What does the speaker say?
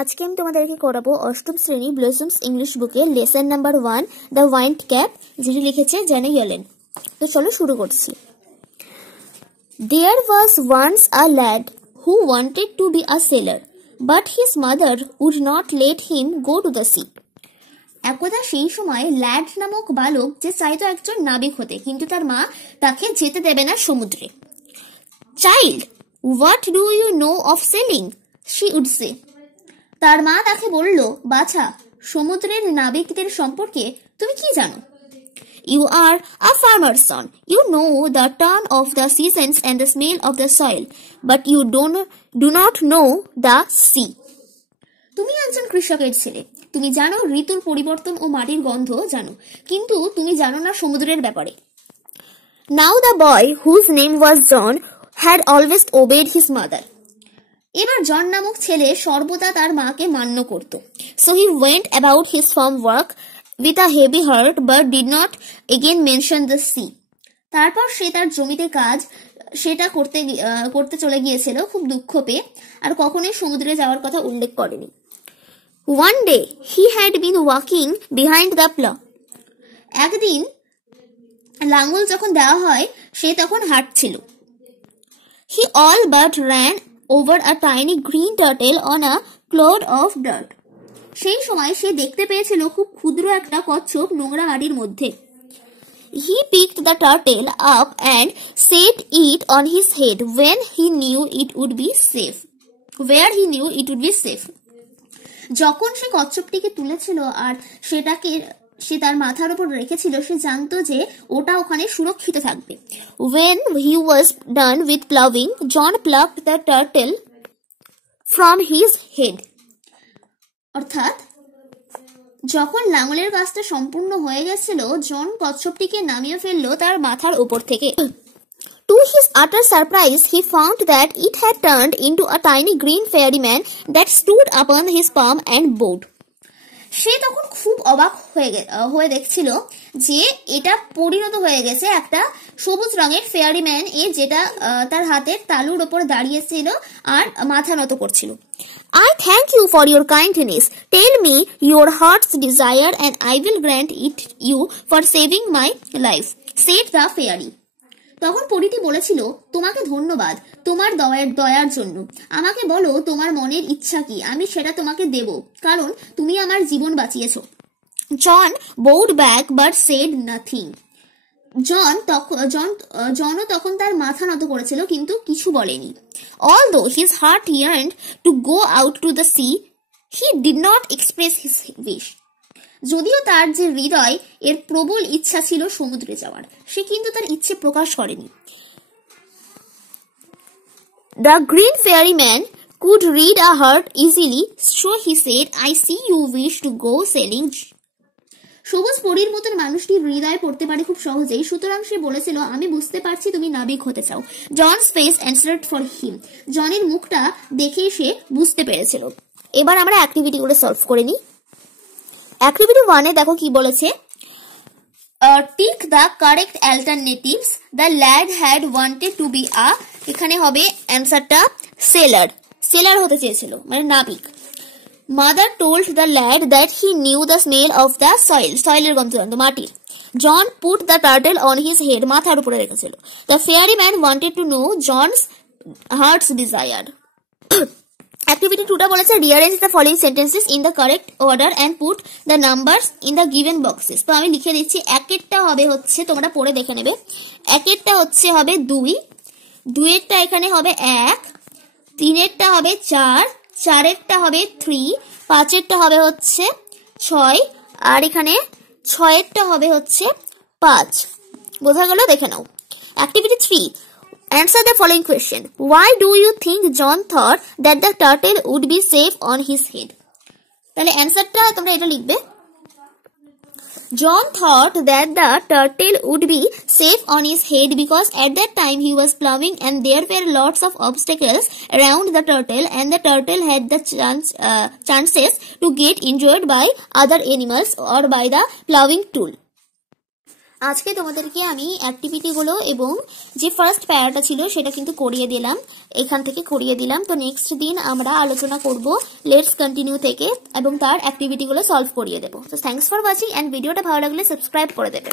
আজকে আমি তোমাদেরকে করাবো অষ্টম শ্রেণী ব্লসমস ইংলিশ বুকের lesson number 1 the wind cap, যেটি লিখেছে জেনি ইয়েলেন। তো চলো শুরু করছি। There was once a lad who wanted to be a sailor, but his mother would not let him go to the sea. একদা সেই সময় ল্যাড নামক বালক যে চাইতো একজন নাবিক হতে, কিন্তু তার মা তাকে যেতে দেবে না সমুদ্রে। Child, what do you know of sailing? She would say. তার মা তাকে বলল, বাছা, সমুদ্রের নাবিকদের সম্পর্কে তুমি কি জানো? You are a farmer's son. You know the turn of the seasons and the smell of the soil, but you do not know the sea. তুমি একজন কৃষকের ছেলে, তুমি জানো ঋতুর পরিবর্তন ও মাটির গন্ধ জানো, কিন্তু তুমি জানো না সমুদ্রের ব্যাপারে। Now the boy, whose name was John, had always obeyed his mother. এবার জন নামক ছেলে সর্বদা তার মাকে মান্য করত। So he went about his farm work with a heavy heart but did not again mention the sea. তারপর সে তার জমিতে কাজ সেটা করতে চলে গিয়েছিল খুব দুঃখ পেয়ে, আর কখনোই সমুদ্রে যাওয়ার কথা উল্লেখ করেনি। One day he had been walking behind the plough. একদিন লাঙ্গল যখন দেওয়া হয় সে তখন হাঁটছিল। He all but ran over a tiny green turtle on a clod of dirt. সেই সময় সে দেখতে পেয়েছিল খুব ক্ষুদ্র একটা কচ্ছপ নোংরা মাটির মধ্যে। He picked the turtle up and set it on his head when he knew it would be safe. Where he knew it would be safe. যখন সে কচ্ছপটিকে তুলেছিল আর সে তার মাথার উপর রেখেছিল, সে জানতো যে ওটা ওখানে সুরক্ষিত থাকবে। When he was done with plowing, John plucked the turtle from his head. অর্থাৎ যখন লাঙলের কাজটা সম্পূর্ণ হয়ে গেছিল, জন কচ্ছপটিকে নামিয়ে ফেললো তার মাথার উপর থেকে। To his utter surprise, he found that it had turned into a tiny green fairyman that stood upon his palm and bowed. সে তখন খুব অবাক হয়ে দেখছিল যে এটা পরিণত হয়ে গেছে একটা সবুজ রঙের ফেয়ারিম্যান এ, যেটা তার হাতের তালুর ওপর দাঁড়িয়েছিল আর মাথা নত করছিল। I thank you for your kindness. Tell me your heart's desire and I will grant it you for saving my life, said the fairy. তখন পরীটি বলেছিল, তোমাকে ধন্যবাদ তোমার দয়ার জন্য। আমাকে বলো তোমার মনের ইচ্ছা কি, আমি সেটা তোমাকে দেব, কারণ তুমি আমার জীবন বাঁচিয়েছো। জন bowed back but said nothing. জনও তখন তার মাথা নত করেছিল, কিন্তু কিছু বলেনি। Although his heart yearned to go out to the sea, he did not express his wish. যদিও তার যে হৃদয় এর প্রবল ইচ্ছা ছিল সমুদ্রে যাওয়ার, সে কিন্তু তার ইচ্ছে প্রকাশ করেনি। The green fairyman could read a heart easily, so he said, I see you wish to go sailing. সবুজ পরীর মতন মানুষটির হৃদয় পড়তে পারে খুব সহজেই, সুতরাং সে বলেছিল, আমি বুঝতে পারছি তুমি নাবিক হতে চাও। John's face answered for him. জনের মুখটা দেখেই সে বুঝতে পেরেছিল। এবার আমরা অ্যাক্টিভিটি করে সলভ করে নিই। অ্যাক্টিভিটি 1 এ দেখো কি বলেছে, tick the correct alternatives. The lad had wanted to be a, এখানে হবে অ্যান্সারটা সেলার হতে চেয়েছিল, মানে নাবিক। Mother told the lad that he knew the smell of the soil, সয়েলের গন্ধ জানতো, মাটির। John put the turtle on his head, মাথার উপরে রেখেছিল। The fairy man wanted to know John's heart's desire. Activity 2 টা বলেছে rearrange the following sentences in the correct order and put the numbers in the given boxes. তো আমি লিখে দিচ্ছি, একেরটা হবে হচ্ছে, তোমরা পড়ে দেখে নেবে, একেরটা হবে 2, 2এরটা এখানে হবে 1, 3এরটা হবে 4, 4এরটা হবে 3, 5এরটা হবে হচ্ছে 6, আর এখানে 6এরটা হবে হচ্ছে 5। বোঝা গেল? দেখে নাও। Activity 3, answer the following question. Why do you think John thought that the turtle would be safe on his head? তাহলে অ্যানসারটা তোমরা এটা লিখবে, John thought that the turtle would be safe on his head because at that time he was plowing and there were lots of obstacles around the turtle and the turtle had the chances to get injured by other animals or by the plowing tool. আজকে তোমাদেরকে আমি অ্যাক্টিভিটিগুলো এবং যে first প্যারাটা ছিল সেটা কিন্তু করিয়ে দিলাম, এখান থেকে করিয়ে দিলাম। তো নেক্সট দিন আমরা আলোচনা করব লেটস কন্টিনিউ থেকে এবং তার অ্যাক্টিভিটিগুলো সলভ করিয়ে দেবো। তো থ্যাঙ্কস ফর ওয়াচিং, অ্যান্ড ভিডিওটা ভালো লাগলে সাবস্ক্রাইব করে দেবে।